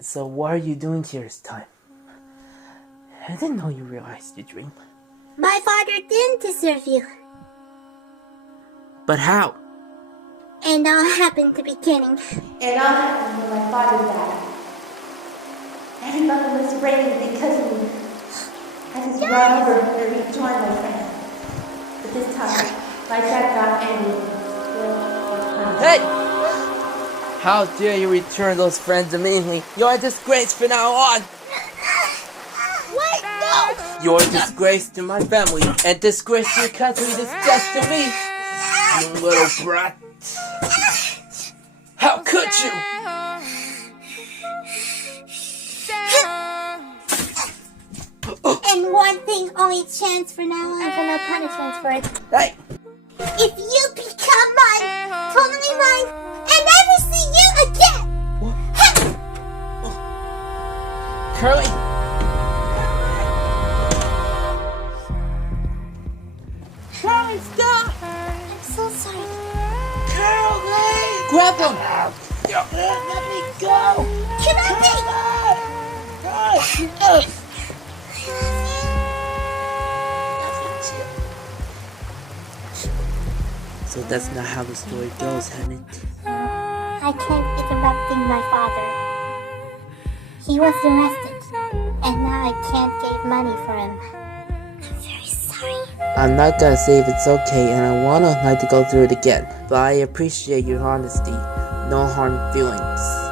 So what are you doing here this time? I didn't know you realized your dream. My father didn't deserve you. But how? And all happened to beginning. And all happened when my father died. Everybody was praying because of me. I just ran over and rejoined my friend. But this time, my dad got angry and Hey! How dare you return those friends immediately? You're a disgrace from now on! Wait, no! You're a disgrace to my family, and disgrace to your country, disgrace to me! You little brat! How could you? And one thing only chance for now on for no punishment for it. Hey! If you become mine, totally mine, and never see you again! Keroleen! Keroleen, stop! I'm so sorry. Keroleen! Grab him! Let me go! Keroleen! So that's not how the story goes, hasn't it? I can't interrupting my father. He was arrested, and now I can't give money for him. I'm very sorry. I'm not gonna say if it's okay, and I wanna like to go through it again, but I appreciate your honesty. No hard feelings.